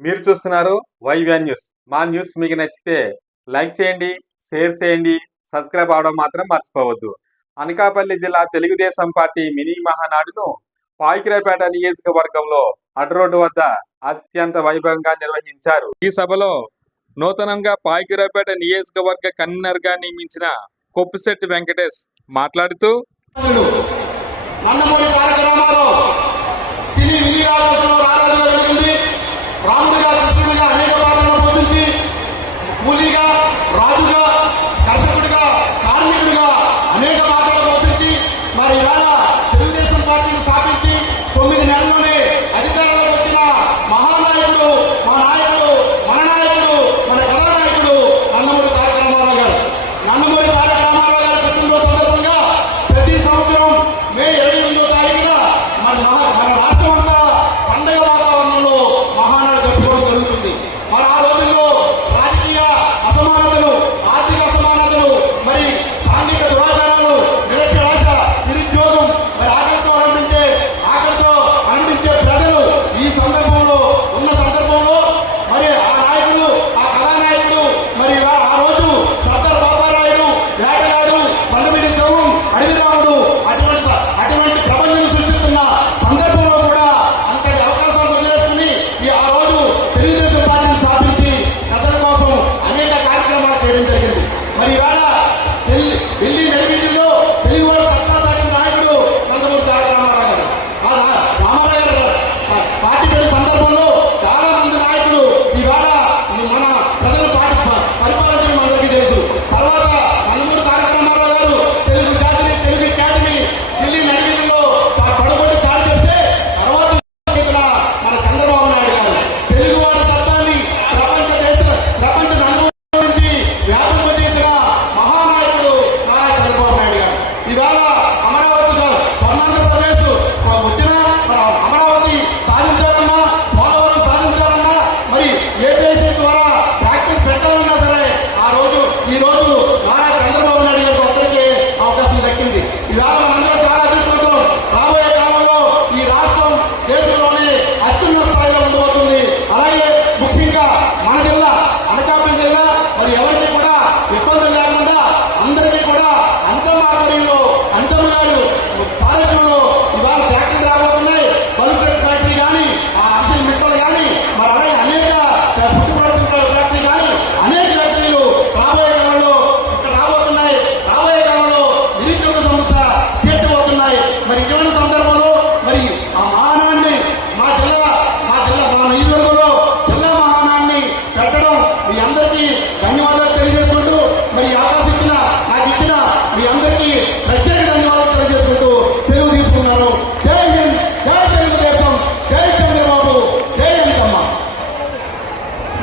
మీరు చూస్తున్నారు వైవ్యాన్ న్యూస్. మా న్యూస్ మీకు నచ్చితే లైక్ చేయండి షేర్ చేయండి సబ్స్క్రైబ్ అవడం మాత్రం మర్చిపోవద్దు. అనకాపల్లి జిల్లా తెలుగుదేశం పార్టీ మినీ మహానాడును పాయికిరాపేట నియోజకవర్గంలో అడ్రోడ్డు వద్ద అత్యంత వైభవంగా నిర్వహించారు. ఈ సభలో నూతనంగా పాయికిరాపేట నియోజకవర్గ కన్వీనర్గా నియమించిన కొప్పిశెట్టి వెంకటేష్ మాట్లాడుతూ నాయకుడిగా అనేక పాత్రలు పోషించి కూలీగా రాజుగా దర్శకుడిగా కార్మికుడిగా అనేక